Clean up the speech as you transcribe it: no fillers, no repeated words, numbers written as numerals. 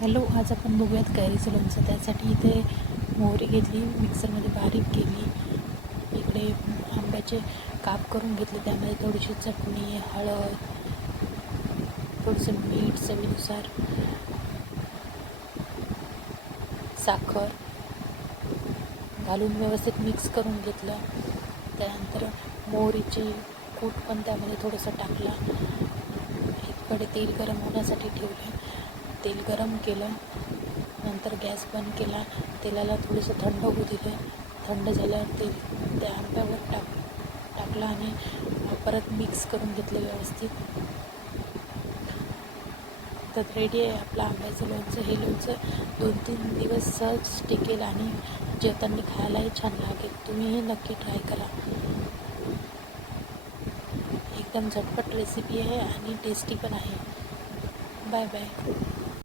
Hello, आज आपण बघूयात कैरीचं लोणचं. त्यासाठी इथे मोहरी घेतली, मिक्सरमध्ये बारीक केली. इकडे आंब्याचे काप करून घेतले, त्यामध्ये थोडीशी चटणी, हळद, थोडंसं मीठ चवीनुसार, साखर घालून व्यवस्थित मिक्स करून घेतलं. त्यानंतर मोहरीची कूट पण त्यामध्ये थोडंसं टाकला. एकीकडे तेल गरम होण्यासाठी ठेवलं. तेल गरम केलं, नंतर गॅस बंद केला. तेलाला थोडंसं थंड होऊ दिलं. थंड झाल्यावर तेल त्या आंब्यावर टाकलं आणि परत मिक्स करून घेतलं व्यवस्थित. तर रेडी आहे आपलं आंब्याचं लोणचं. हे लोणचं 2-3 दिवस सहज टिकेल आणि जेवताना खायलाही छान लागेल. तुम्हीही नक्की ट्राय करा. एकदम झटपट रेसिपी आहे आणि टेस्टी पण आहे. Bye bye.